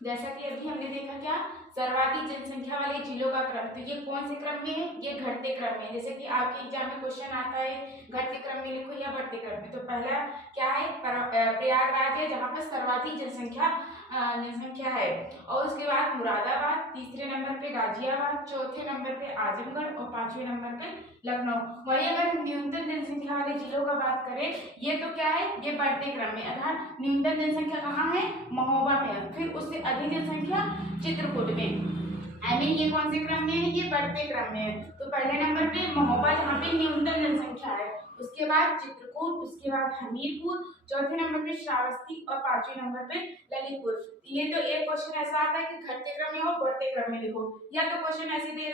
जैसा कि अभी हमने देखा क्या, सर्वाधिक जनसंख्या वाले जिलों का क्रम, तो ये कौन से क्रम में है, ये घटते क्रम में। जैसे कि आपके एग्जाम में क्वेश्चन आता है घटते क्रम में लिखो या बढ़ते क्रम में, तो पहला क्या है, प्रयागराज है जहाँ पर सर्वाधिक जनसंख्या है। और उसके बाद मुरादाबाद, तीसरे नंबर पे गाजियाबाद, चौथे नंबर पे आजमगढ़ और पांचवें नंबर पे लखनऊ। वही अगर हम न्यूनतम जनसंख्या वाले जिलों का बात करें, ये तो क्या है, ये बढ़ते क्रम में, अर्थात न्यूनतम जनसंख्या कहाँ है, महोबा में, फिर उससे अधिक जनसंख्या चित्रकूट में। ये कौन से क्रम में है, ये बढ़ते क्रम में है। तो पहले नंबर पे महोबा जहाँ पे न्यूनतम जनसंख्या है, उसके बाद चित्रकूट, उसके बाद हमीरपुर, चौथे नंबर पे श्रावस्ती और पांचवें नंबर पे ललितपुर। ये तो एक क्वेश्चन ऐसा आता है कि घटते क्रम में हो बढ़ते क्रम में लिखो, या तो क्वेश्चन ऐसे दे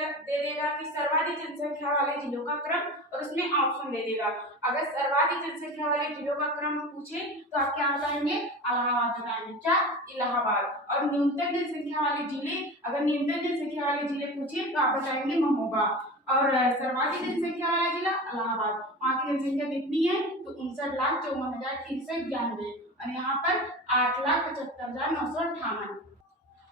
देगा कि सर्वाधिक जनसंख्या वाले जिलों का क्रम और उसमें ऑप्शन दे देगा। अगर सर्वाधिक जनसंख्या वाले जिलों का क्रम पूछे तो आप क्या बताएंगे, इलाहाबाद बताएंगे, क्या, इलाहाबाद। और न्यूनतम जनसंख्या वाले जिले, अगर न्यूनतम जनसंख्या वाले जिले पूछे तो आप बताएंगे महोबा। और सर्वाधिक जनसंख्या वाला जिला इलाहाबाद, वहाँ की जनसंख्या कितनी है, तो 59,54,391, और यहाँ पर 8,75,958।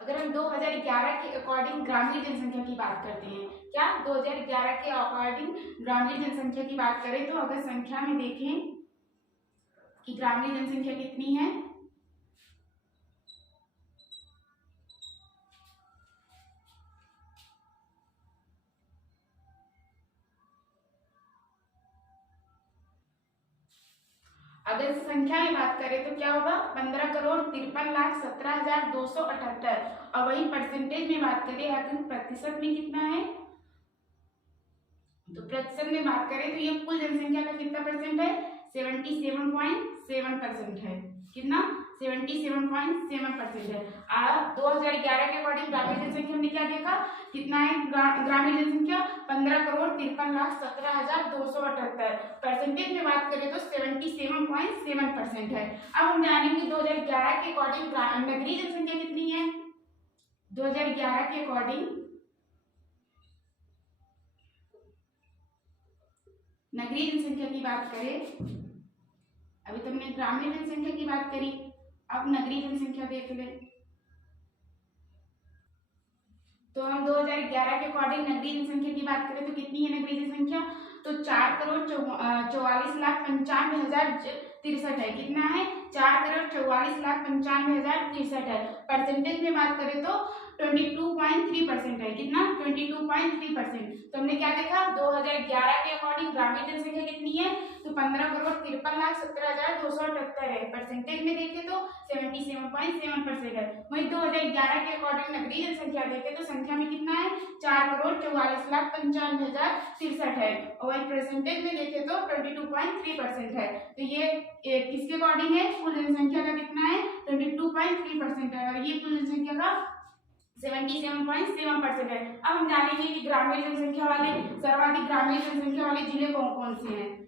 अगर हम 2011 के अकॉर्डिंग ग्रामीण जनसंख्या की बात करते हैं, क्या 2011 के अकॉर्डिंग ग्रामीण जनसंख्या की बात करें, तो अगर संख्या में देखें कि ग्रामीण जनसंख्या कितनी है, अगर संख्या में बात करें तो क्या होगा, 15,53,17,278। और वही परसेंटेज में बात करें या फिर प्रतिशत में कितना है, तो प्रतिशत में बात करें तो ये कुल जनसंख्या का कितना परसेंट है, 77.7% है। कितना, 77.7% है। 2011 के अकॉर्डिंग ग्रामीण जनसंख्या हमने क्या देखा, कितना है ग्रामीण जनसंख्या, 15,53,17,278। परसेंटेज में बात करें तो 77.7% है। अब हम जानेंगे 2011 के अकॉर्डिंग नगरीय जनसंख्या कितनी है। 2011 के अकॉर्डिंग नगरीय जनसंख्या की बात करें, अभी तो हमने ग्रामीण जनसंख्या की बात करी, अब नगरीय जनसंख्या देख ले। तो हम 2011 के अकॉर्डिंग नगरीय जनसंख्या की बात करें तो कितनी है नगरीय जनसंख्या, तो 4,44,95,063 है। कितना है, 4,44,95,063 है। परसेंटेज में बात करें तो 22.3% है। कितना, 22.3%। तो हमने क्या देखा, 2011 के अकॉर्डिंग ग्रामीण जनसंख्या कितनी है, तो 15,53,17,278 है। परसेंटेज में देखें तो 77.7% है। वही 2011 के अकॉर्डिंग नगरीय जनसंख्या देखें तो संख्या में कितना है, 4,44,95,063 है। और वही परसेंटेज में देखें तो 22.3% है। तो ये किसके अकॉर्डिंग है, कुल जनसंख्या का कितना है, 22.3% है, और ये कुल जनसंख्या का 77.7% है। अब हम जानेंगे कि ग्रामीण जनसंख्या वाले, सर्वाधिक ग्रामीण जनसंख्या वाले जिले कौन कौन से हैं।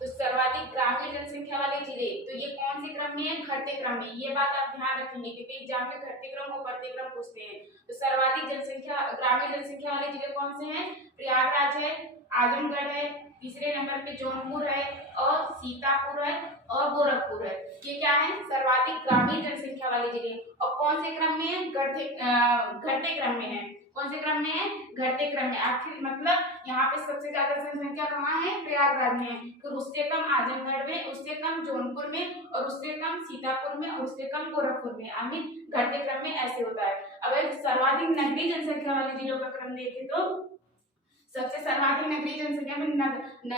तो सर्वाधिक ग्रामीण जनसंख्या वाले जिले, तो ये कौन से क्रम में है, घटते क्रम में। ये बात आप ध्यान रखेंगे क्योंकि एग्जाम में घटते क्रम और बढ़ते क्रम पूछते हैं। तो सर्वाधिक जनसंख्या ग्रामीण जनसंख्या वाले जिले कौन से हैं, प्रयागराज है, आजमगढ़ है, तीसरे नंबर पे जौनपुर है, और सीतापुर है, और गोरखपुर है। ये क्या है, सर्वाधिक ग्रामीण जनसंख्या वाले जिले। और कौन से क्रम में है, घटते क्रम में है। कौन से क्रम में है, घटते क्रम में। आखिर मतलब यहाँ पे सबसे ज्यादा जनसंख्या कहाँ है, प्रयागराज में, फिर उससे कम आजमगढ़ में, उससे कम जौनपुर में, और उससे कम सीतापुर में, और उससे कम गोरखपुर में। आमिर घटते क्रम में ऐसे होता है। अगर सर्वाधिक नगरीय जनसंख्या वाले जिलों का क्रम देखें तो सबसे सर्वाधिक नगरीय जनसंख्या में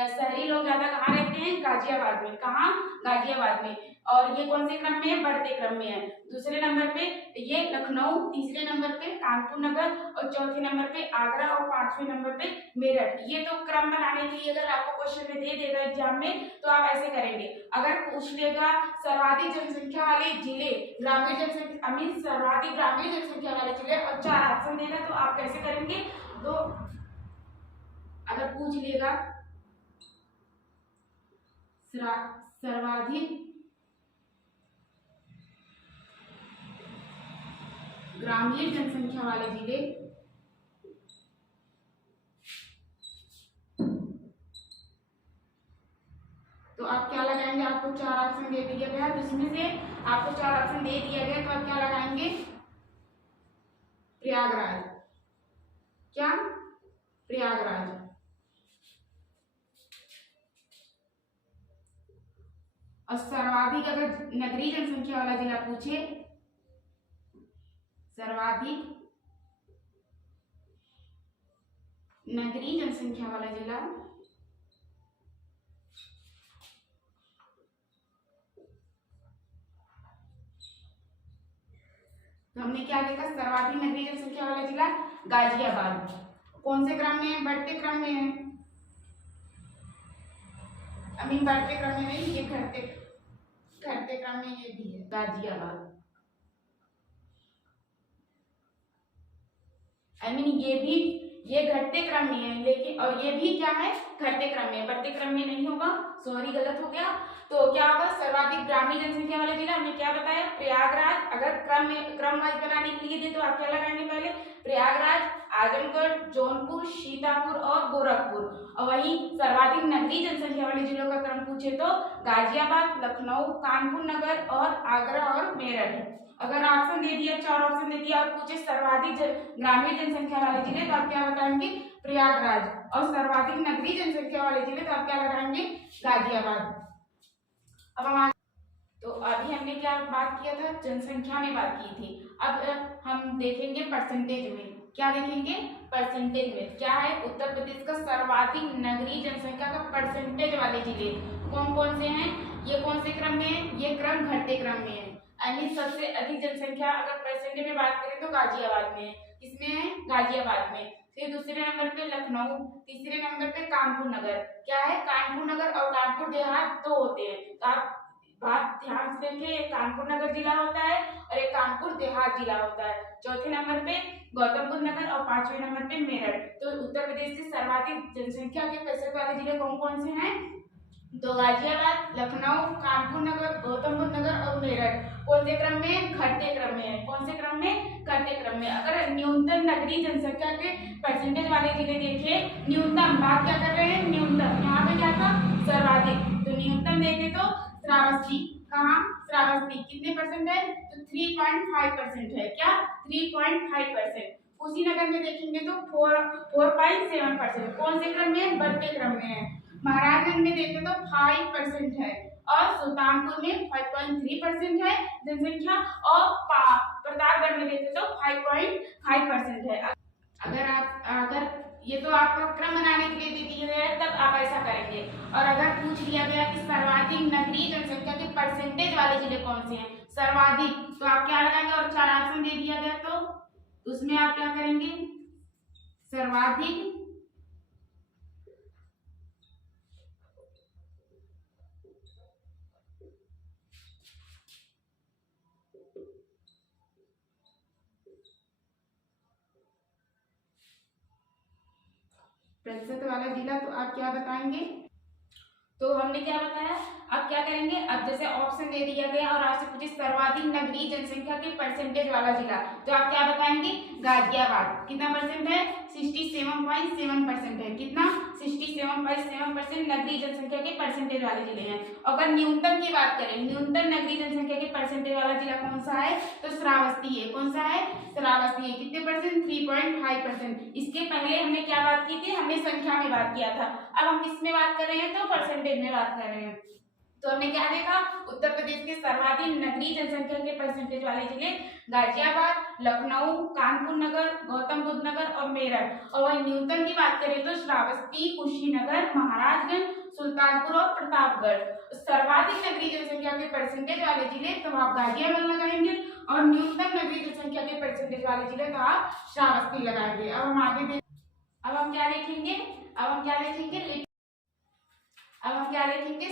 शहरी लोग ज्यादा कहाँ रहते हैं, गाजियाबाद में। कहाँ, गाजियाबाद में। और ये कौन से क्रम में है, बढ़ते क्रम में है। दूसरे नंबर पे ये लखनऊ, तीसरे नंबर पे कानपुर नगर, और चौथे नंबर पे आगरा, और पांचवें नंबर पे मेरठ। ये तो क्रम बनाने के लिए अगर आपको क्वेश्चन में दे देगा एग्जाम में तो आप ऐसे करेंगे। अगर पूछ लेगा सर्वाधिक जनसंख्या वाले जिले, ग्रामीण जनसंख्या सर्वाधिक ग्रामीण जनसंख्या वाले जिले, और 4 ऑप्शन देगा तो आप कैसे करेंगे। तो अगर पूछ लेगा सर्वाधिक ग्रामीण जनसंख्या वाले जिले, तो आप क्या लगाएंगे, आपको 4 ऑप्शन दे दिया गया, जिसमें से आपको 4 ऑप्शन ऑप्शन दे दिया गया तो आप क्या लगाएंगे? प्रयागराज। क्या? प्रयागराज। और सर्वाधिक अगर नगरीय जनसंख्या वाला जिला पूछे, सर्वाधिक नगरीय जनसंख्या वाला जिला तो हमने क्या देखा? सर्वाधिक नगरीय जनसंख्या वाला जिला गाजियाबाद। कौन से क्रम में है? बढ़ते क्रम में है। अभी बढ़ते क्रम में नहीं, ये घटते क्रम में ये भी है गाजियाबाद। ये घटते क्रम में है, लेकिन और ये भी क्या है? घटते क्रम में। बढ़ते क्रम में नहीं होगा, सॉरी गलत हो गया। तो क्या होगा? सर्वाधिक ग्रामीण जनसंख्या वाला जिला हमने क्या बताया? प्रयागराज। अगर क्रम वाइज बनाने के लिए दे तो आप क्या लगाएंगे? पहले प्रयागराज, आजमगढ़, जौनपुर, सीतापुर और गोरखपुर। और वहीं सर्वाधिक नगरीय जनसंख्या वाले जिलों का क्रम पूछे तो गाजियाबाद, लखनऊ, कानपुर नगर और आगरा और मेरठ। अगर ऑप्शन दे दिया, 4 ऑप्शन दे दिया और पूछे सर्वाधिक ग्रामीण जनसंख्या वाले जिले तो आप क्या बताएंगे? प्रयागराज। और सर्वाधिक नगरीय जनसंख्या वाले जिले तो आप क्या लगाएंगे? गाजियाबाद। अब हम तो अभी हमने क्या बात किया था? जनसंख्या में बात की थी। अब हम देखेंगे परसेंटेज में। क्या देखेंगे? परसेंटेज में क्या है? उत्तर प्रदेश का सर्वाधिक नगरीय जनसंख्या का परसेंटेज वाले जिले कौन कौन से हैं? ये कौन से क्रम में है? ये क्रम घटते क्रम में है। यानी सबसे अधिक जनसंख्या अगर परसेंटेज में बात करें तो गाजियाबाद में है। किसमें है? गाजियाबाद में। फिर दूसरे नंबर पे लखनऊ, तीसरे नंबर पे कानपुर नगर। क्या है? कानपुर नगर और कानपुर देहात दो होते हैं, तो आप बात ध्यान से देखें, एक कानपुर नगर जिला होता है और एक कानपुर देहात जिला होता है। चौथे नंबर पे गौतम बुद्ध नगर और 5वें नंबर पे मेरठ। तो उत्तर प्रदेश के सर्वाधिक जनसंख्या के प्रतिशत वाले जिले कौन कौन से हैं? तो गाजियाबाद, लखनऊ, कानपुर नगर, गौतम बुद्ध नगर और मेरठ। कौन से क्रम में? घटते क्रम में है। कौन से क्रम में? घटते क्रम में। अगर न्यूनतम नगरीय जनसंख्या के परसेंटेज वाले जिले देखे, न्यूनतम बात क्या कर रहे हैं? न्यूनतम। यहाँ पे क्या था? सर्वाधिक। तो न्यूनतम देखे तो श्रावस्ती। कहाँ? श्रावस्ती। कितने परसेंट है? तो 3.5% है। क्या? 3.5%। कुशीनगर में देखेंगे तो 4.7%। कौन से क्रम में? बढ़ते क्रम में है। महाराजगंज में देखें तो 5% है और सुल्तानपुर में 5.3% है जनसंख्या और प्रतापगढ़ में देखें तो 5.5% है। अगर ये तो आपका क्रम बनाने के लिए दे दिया गया है, तब आप ऐसा करेंगे। और अगर पूछ लिया गया कि सर्वाधिक नगरीय जनसंख्या के परसेंटेज वाले जिले कौन से हैं, सर्वाधिक, तो आप क्या लगाएंगे? और 4 ऑप्शन दे दिया गया तो उसमें आप क्या करेंगे? सर्वाधिक प्रतिशत वाला जिला तो आप क्या बताएंगे? तो हमने क्या बताया? अब क्या करेंगे? अब जैसे ऑप्शन दे दिया गया और आपसे पूछे सर्वाधिक नगरीय जनसंख्या के परसेंटेज वाला जिला, तो आप क्या बताएंगे? गाजियाबाद। कितना परसेंट है? 67.7% है। कितना? 67.7% नगरीय जनसंख्या के परसेंटेज वाले जिले हैं। अगर न्यूनतम की बात करें, न्यूनतम नगरीय जनसंख्या के परसेंटेज वाला जिला कौन सा है? तो श्रावस्ती है। कौन सा है? श्रावस्ती है। कितने परसेंट? 3.5%। इसके पहले हमने क्या बात की थी? हमने संख्या में बात किया था। अब हम किस में बात कर रहे हैं? तो परसेंटेज में बात कर रहे हैं। तो हमने क्या देखा? उत्तर प्रदेश के सर्वाधिक नगरीय जनसंख्या के परसेंटेज वाले जिले गाजियाबाद, लखनऊ, कानपुर नगर, गौतम बुद्ध नगर और मेरठ। और वही न्यूनतम की बात करें तो श्रावस्ती, कुशीनगर, महाराजगंज, सुल्तानपुर और प्रतापगढ़। सर्वाधिक नगरीय जनसंख्या के परसेंटेज वाले जिले तो आप गाजियाबाद लगाएंगे और न्यूनतम नगरीय जनसंख्या के परसेंटेज वाले जिले तो आप श्रावस्ती लगाएंगे। अब हम आगे अब हम क्या देखेंगे?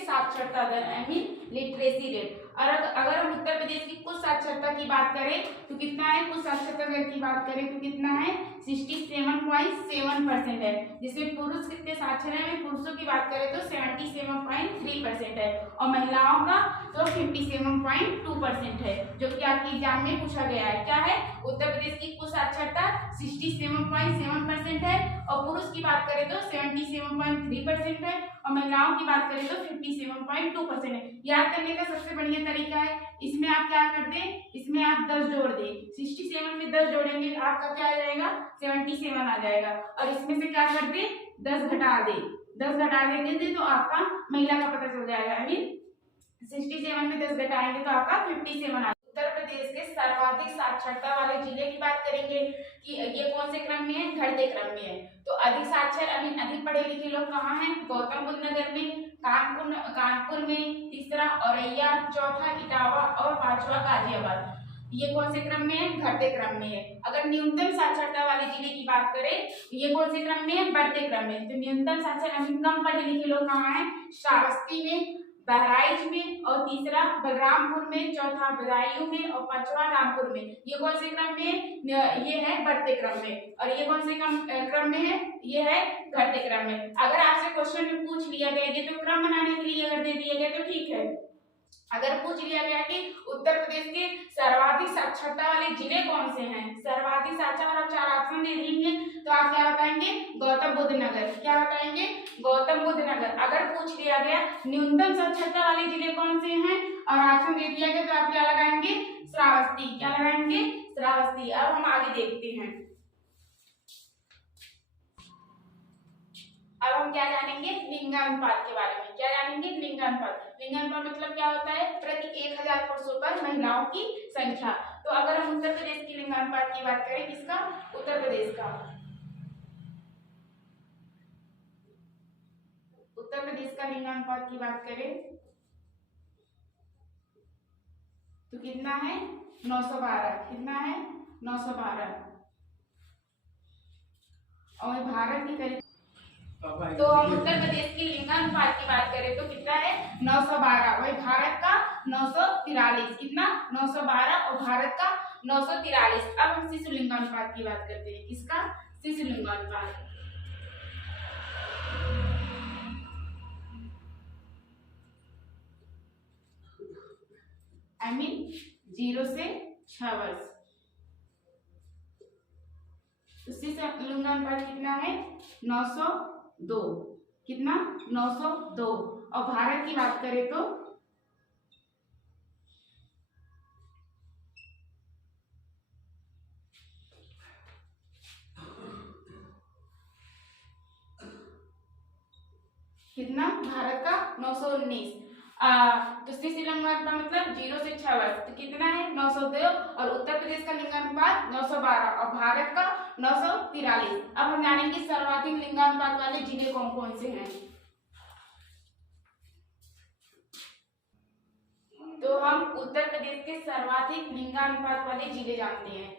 साक्षरता दर, आई मीन लिटरेसी रेट। और अगर हम उत्तर प्रदेश की कुल साक्षरता की बात करें तो कितना है, कुल साक्षरता दर की बात करें तो कितना है 67.7% है, जिसमें पुरुष कितने साक्षर हैं, पुरुषों की बात करें तो 77.3% है और महिलाओं का तो 57.2% है, जो कि आपके एग्जाम में पूछा गया है। क्या है, उत्तर प्रदेश की कुल साक्षरता 67.7% है और पुरुष की बात करें तो 77.3% है और महिलाओं की बात करें तो 57.2% है। याद करने का सबसे बढ़िया तरीका है, इसमें आप क्या कर दें, इसमें आप 10 जोड़ दें, 67 में 10 जोड़ेंगे आपका क्या आ जाएगा, 77 आ जाएगा और इसमें से क्या कर दें, 10 घटा दें, 10 घटा देंगे तो आपका महिला का पता चल जाएगा। आई मीन 67 में 10 घटाएंगे तो आपका 57 आ। उत्तर प्रदेश के सर्वाधिक साक्षरता वाले जिले की बात करेंगे कि ये कौन से क्रम में है, घटते क्रम में है। तो अधिक साक्षर अधिक पढ़े लिखे लोग कहाँ हैं, गौतम बुद्ध नगर में, कानपुर में, तीसरा औरैया, चौथा इटावा और पांचवा गाजियाबाद। ये कौन से क्रम में है, घटते क्रम में है। अगर न्यूनतम साक्षरता वाले जिले की बात करें ये कौन से क्रम में है, बढ़ते क्रम में। तो न्यूनतम साक्षर कम पढ़े लिखे लोग कहाँ हैं, श्रावस्ती में, बहराइच में और तीसरा बलरामपुर में, चौथा बदायूं में और पांचवा रामपुर में। ये कौन से क्रम में, ये है बढ़ते क्रम में और ये कौन से क्रम में है, ये है घटते क्रम में। अगर आपसे क्वेश्चन में पूछ लिया गया ये तो क्रम बनाने के लिए अगर दे दिया गया तो ठीक है, अगर पूछ लिया गया कि उत्तर प्रदेश के सर्वाधिक साक्षरता वाले जिले कौन से हैं, सर्वाधिक साक्षर और 4 ऑप्शन दे देंगे तो आप क्या बताएंगे, गौतम बुद्ध नगर। क्या बताएंगे, गौतम बुद्ध नगर। अगर पूछ लिया गया न्यूनतम साक्षरता वाले जिले कौन से हैं और ऑप्शन दे दिया गया तो आप क्या लगाएंगे, श्रावस्ती। क्या लगाएंगे, श्रावस्ती। अब हम आगे देखते हैं, अब हम क्या जानेंगे, लिंगानुपात के बारे में। क्या जानेंगे, लिंगानुपात। लिंगानुपात मतलब क्या होता है, प्रति 1000 पुरुषों पर महिलाओं की संख्या। तो अगर हम उत्तर प्रदेश की लिंगानुपात की बात करें, किसका, उत्तर प्रदेश का, उत्तर प्रदेश का लिंगानुपात की बात करें तो कितना है, 912। कितना है, 912 और भारत की करीब। तो हम उत्तर प्रदेश की लिंगानुपात की बात करें तो कितना है, 912। वही भारत का 943। कितना, 912 और भारत का 943। अब हम शिशु लिंगानुपात की बात करते हैं, किसका, शिशु लिंगानुपात। आई मीन 0 से 6 वर्ष। तो शिशु लिंगानुपात कितना है, 902। कितना, 902 और भारत की बात करें तो कितना, भारत का 919। तो शिशु लिंगानुपात मतलब 0 से 6 वर्ष। तो कितना है, 902 और उत्तर प्रदेश का लिंगानुपात 912 और भारत का 943। अब हम जानेंगे सर्वाधिक लिंगानुपात वाले जिले कौन कौन से हैं। तो हम उत्तर प्रदेश के सर्वाधिक लिंगानुपात वाले जिले जानते हैं।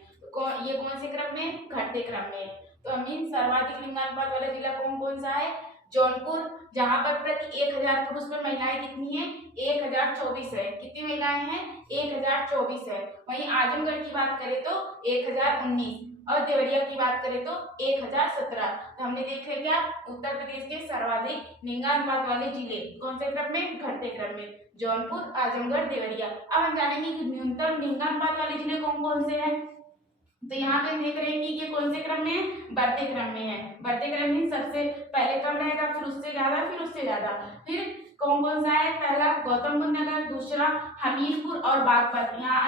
ये कौन से क्रम में, घटते क्रम में। तो मीन सर्वाधिक लिंगानुपात वाला जिला कौन कौन सा है, जौनपुर, जहां पर प्रति 1000 पुरुष पर महिलाएं कितनी हैं, 1024 है। कितनी महिलाएं हैं, 1024 है। वहीं आजमगढ़ की बात करें तो 1019 और देवरिया की बात करें तो 1017। तो हमने देख लिया क्या, उत्तर प्रदेश के सर्वाधिक लिंगानुपात वाले जिले कौन से क्रम में, घटते क्रम में, जौनपुर, आजमगढ़, देवरिया। अब हम जानेंगे कि न्यूनतम लिंगानुपात वाले जिले कौन कौन से हैं। तो यहाँ पे देख रहे हैं कि ये कौन से क्रम में है, बढ़ते क्रम में है। बढ़ते क्रम में सबसे पहले कम रहेगा, फिर उससे ज्यादा, फिर उससे ज्यादा। फिर कौन कौन सा है, पहला गौतम बुद्ध नगर, दूसरा हमीरपुर और बागपत। यहाँ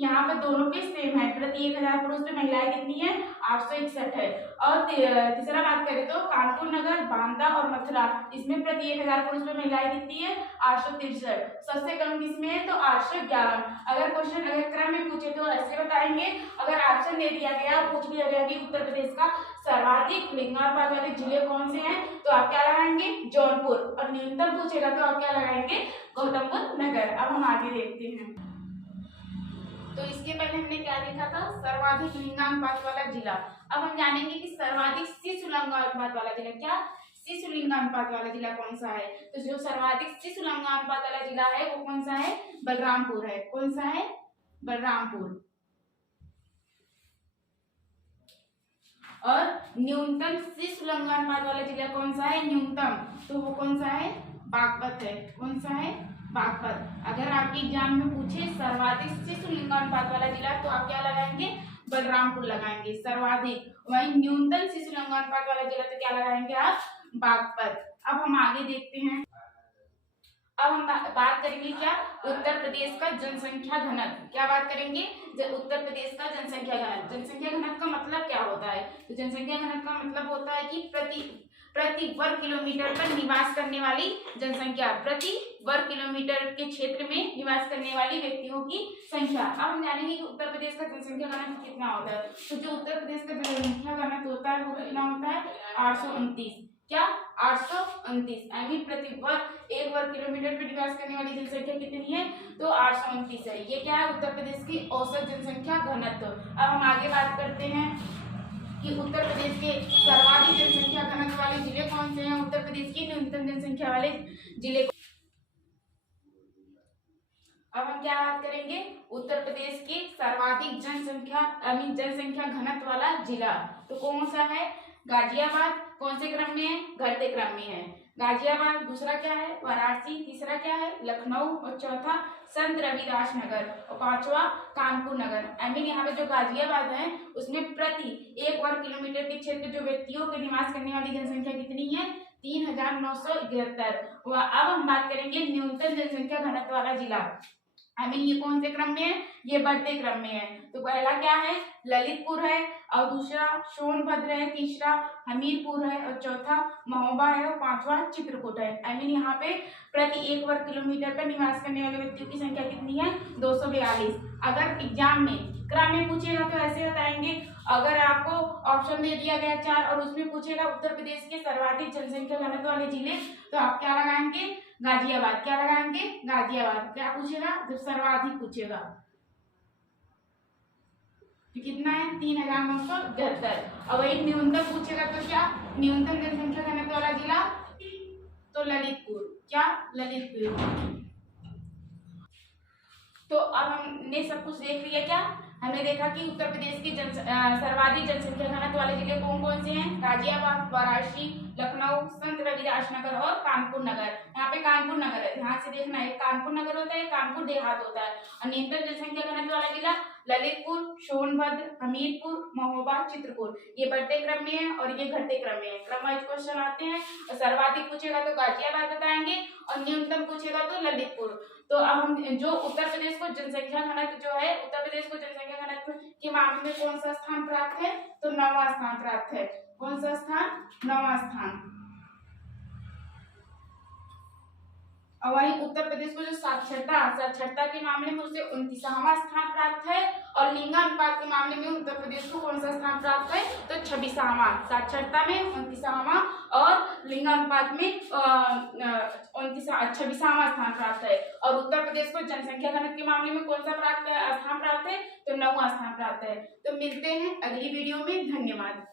यहाँ पे दोनों के सेम है, प्रति 1000 पुरुष पे महिलाएं कितनी है, 861 है। और तीसरा बात करें तो कानपुर नगर, बांदा और मथुरा, इसमें प्रति 1000 पुरुष पे महिलाएं कितनी है, 863। सबसे कम किसमें है, तो 811। अगर क्वेश्चन अगर क्रम में पूछे तो ऐसे बताएंगे, अगर ऑप्शन दे दिया गया, पूछ लिया गया कि उत्तर प्रदेश का सर्वाधिक लिंगानुपात वाले जिले कौन से हैं, तो आप क्या लगाएंगे, जौनपुर। और न्यूनतम पूछेगा तो आप क्या लगाएंगे, गौतम बुद्ध नगर। अब हम आगे देखते हैं। तो इसके पहले हमने क्या देखा था, सर्वाधिक लिंगानुपात वाला जिला। अब हम जानेंगे कि सर्वाधिक शिशु लिंगानुपात वाला जिला, क्या, शिशु लिंगानुपात वाला जिला कौन सा है। तो जो सर्वाधिक शिशु लिंगानुपात वाला जिला है वो कौन सा है, बलरामपुर है। कौन सा है, बलरामपुर। और न्यूनतम शिशु लिंगानुपात वाला जिला कौन सा है? न्यूनतम, तो वो कौन सा है? बागपत है। कौन सा है? बागपत। अगर आपके एग्जाम में पूछे सर्वाधिक शिशु लिंगानुपात वाला जिला तो आप क्या लगाएंगे? बलरामपुर लगाएंगे सर्वाधिक। वही न्यूनतम शिशु लिंगानुपात वाला जिला तो क्या लगाएंगे आप? बागपत। अब हम आगे देखते हैं। अब हम बात करेंगे क्या? उत्तर प्रदेश का जनसंख्या घनत्व। क्या बात करेंगे? उत्तर प्रदेश का जनसंख्या घनत्व। जनसंख्या घनत्व का मतलब क्या होता है? तो जनसंख्या घनत्व का मतलब होता है कि प्रति वर्ग किलोमीटर पर निवास करने वाली जनसंख्या, प्रति वर्ग किलोमीटर के क्षेत्र में निवास करने वाली व्यक्तियों की संख्या। अब हम जानेंगे कि उत्तर प्रदेश का जनसंख्या घनत्व कितना होता है। तो जो उत्तर प्रदेश का जनसंख्या घनत्व होता है वो कितना होता है? 829। क्या? 829। प्रति वर्ग 1 वर्ग किलोमीटर पर निवास करने वाली जनसंख्या कितनी है? तो 829 है। ये क्या है? उत्तर प्रदेश की औसत जनसंख्या घनत्व। अब हम आगे बात करते हैं कि उत्तर प्रदेश के सर्वाधिक जनसंख्या घनत्व वाले जिले कौन से हैं? उत्तर प्रदेश के न्यूनतम जनसंख्या वाले जिले। अब हम क्या बात करेंगे? उत्तर प्रदेश के सर्वाधिक जनसंख्या घनत्व वाला जिला तो कौन सा है? गाजियाबाद। कौन से क्रम में है? घटते क्रम में है गाजियाबाद। दूसरा क्या है? वाराणसी। तीसरा क्या है? लखनऊ। और चौथा संत रविदास नगर। और पांचवा कानपुर नगर। यहाँ पे जो गाजियाबाद है उसमें प्रति 1 वर्ग किलोमीटर के क्षेत्र जो व्यक्तियों के निवास करने वाली जनसंख्या कितनी है? 3971। अब हम बात करेंगे न्यूनतम जनसंख्या घनत्व वाला जिला। ये कौन से क्रम में है? ये बढ़ते क्रम में है। तो पहला क्या है? ललितपुर है। और दूसरा सोनभद्र है। तीसरा हमीरपुर है। और चौथा महोबा है। और पांचवा चित्रकूट है। यहाँ पे प्रति 1 वर्ग किलोमीटर पर निवास करने वाले व्यक्तियों की संख्या कितनी है? 242। अगर एग्जाम में क्रम में पूछेगा तो ऐसे बताएंगे। अगर आपको ऑप्शन दे दिया गया 4 और उसमें पूछेगा उत्तर प्रदेश के सर्वाधिक जनसंख्या घनत्व वाले जिले तो आप क्या लगाएंगे? गाजियाबाद। क्या लगाएंगे? गाजियाबाद। क्या पूछेगा? जब सर्वाधिक पूछेगा तो कितना है? 3972। और वही न्यूनतम पूछेगा तो क्या? न्यूनतम जनसंख्या घनत्व वाला जिला तो ललितपुर। क्या? ललितपुर। तो अब हमने सब कुछ देख लिया। क्या हमने देखा कि उत्तर प्रदेश की सर्वाधिक जनसंख्या घनत्व वाले जिले कौन कौन से हैं? गाजियाबाद, वाराणसी, लखनऊ, संत रविदास नगर और कानपुर नगर। यहाँ पे कानपुर नगर है, ध्यान से देखना है। कानपुर नगर होता है, कानपुर देहात होता है। और न्यूनतम जनसंख्या घनत्व वाला जिला ललितपुर, सोनभद्र, हमीरपुर, महोबा, चित्रकूट। ये बढ़ते क्रम में है और ये घटते क्रम में है। क्रम वाइज क्वेश्चन आते हैं। और सर्वाधिक पूछेगा तो गाजियाबाद बताएंगे और न्यूनतम पूछेगा तो ललितपुर। तो अब हम जो उत्तर प्रदेश को जनसंख्या घनत्व जो है, उत्तर प्रदेश को जनसंख्या घनत्व के मामले में कौन सा स्थान प्राप्त है? तो 9वां स्थान प्राप्त है। कौन सा स्थान? 9वां स्थान। और वही उत्तर प्रदेश को जो साक्षरता के मामले में उसे 29वां स्थान प्राप्त है। और लिंगानुपात के मामले में उत्तर प्रदेश को कौन सा स्थान प्राप्त है? तो 26वां। साक्षरता में 29वां और लिंगानुपात में 26वां स्थान प्राप्त है। और उत्तर प्रदेश को जनसंख्या घनत्व के मामले में कौन सा स्थान प्राप्त है? तो 9वां स्थान प्राप्त है। तो मिलते हैं अगली वीडियो में। धन्यवाद।